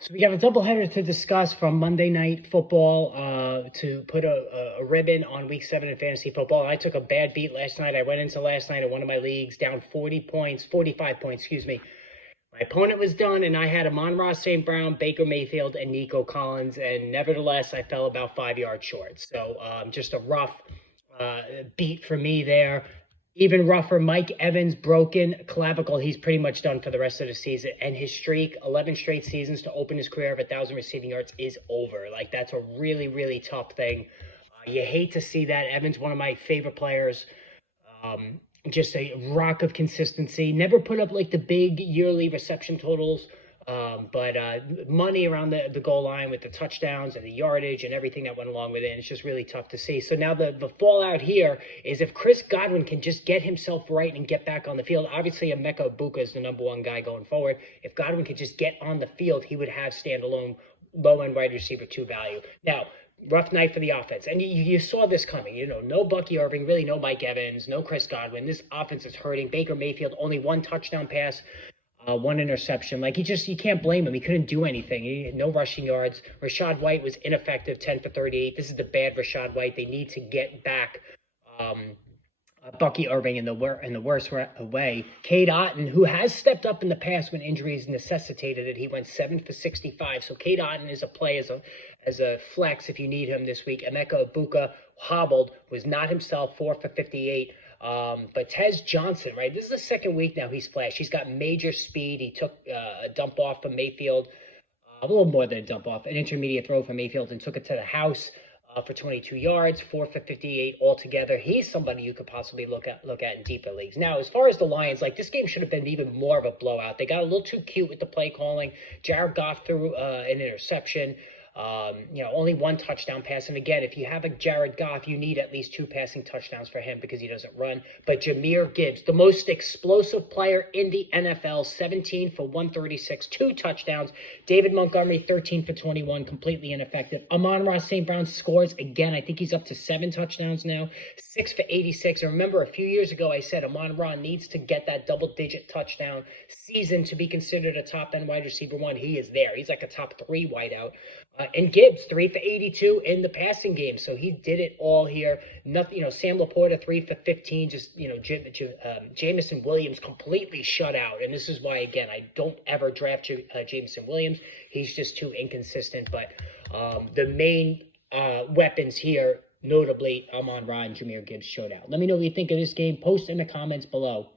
So we got a doubleheader to discuss from Monday Night Football to put a ribbon on Week 7 in fantasy football. I took a bad beat last night. I went into last night in one of my leagues down 45 points, excuse me. My opponent was done, and I had Amon-Ra St. Brown, Baker Mayfield, and Nico Collins, and nevertheless, I fell about 5 yards short. So just a rough beat for me there. Even rougher, Mike Evans, broken clavicle. He's pretty much done for the rest of the season. And his streak, 11 straight seasons to open his career of 1,000 receiving yards, is over. Like, that's a really, really tough thing. You hate to see that. Evans, one of my favorite players. Just a rock of consistency. Never put up like the big yearly reception totals. But money around the goal line with the touchdowns and the yardage and everything that went along with it. And it's just really tough to see. So now the fallout here is if Chris Godwin can just get himself right and get back on the field. Obviously, Emeka Egbuka is the number one guy going forward. If Godwin could just get on the field, he would have standalone low-end wide receiver 2 value. Now, rough night for the offense. And you saw this coming. You know, no Bucky Irving, really no Mike Evans, no Chris Godwin. This offense is hurting. Baker Mayfield, only one touchdown pass. One interception. Like, you can't blame him. He couldn't do anything. He had no rushing yards. Rashad White was ineffective, 10 for 38. This is the bad Rashad White. They need to get back Bucky Irving in the worst way. Cade Otton, who has stepped up in the past when injuries necessitated it, he went 7 for 65. So Cade Otton is a play as a flex if you need him this week. Emeka Egbuka hobbled, was not himself, 4 for 58. But Tez Johnson, right? This is the second week now he's flashed. He's got major speed. He took a dump off from Mayfield, a little more than a dump off, an intermediate throw from Mayfield, and took it to the house for 22 yards, 4 for 58 altogether. He's somebody you could possibly look at in deeper leagues. Now, as far as the Lions, like, this game should have been even more of a blowout. They got a little too cute with the play calling. Jared Goff threw an interception. Only one touchdown pass. And again, if you have a Jared Goff, you need at least 2 passing touchdowns for him because he doesn't run. But Jahmyr Gibbs, the most explosive player in the NFL, 17 for 136, 2 touchdowns. David Montgomery, 13 for 21, completely ineffective. Amon-Ra St. Brown scores again. I think he's up to 7 touchdowns now, 6 for 86. And remember, a few years ago, I said Amon-Ra needs to get that double-digit touchdown season to be considered a top-end wide receiver 1. He is there. He's like a top 3 wideout. And Gibbs, 3 for 82 in the passing game. So he did it all here. Nothing, Sam Laporta, 3 for 15. Just, Jameson Williams completely shut out. And this is why, again, I don't ever draft Jameson Williams. He's just too inconsistent. But the main weapons here, notably Amon-Ra and Jahmyr Gibbs, showed out. Let me know what you think of this game. Post in the comments below.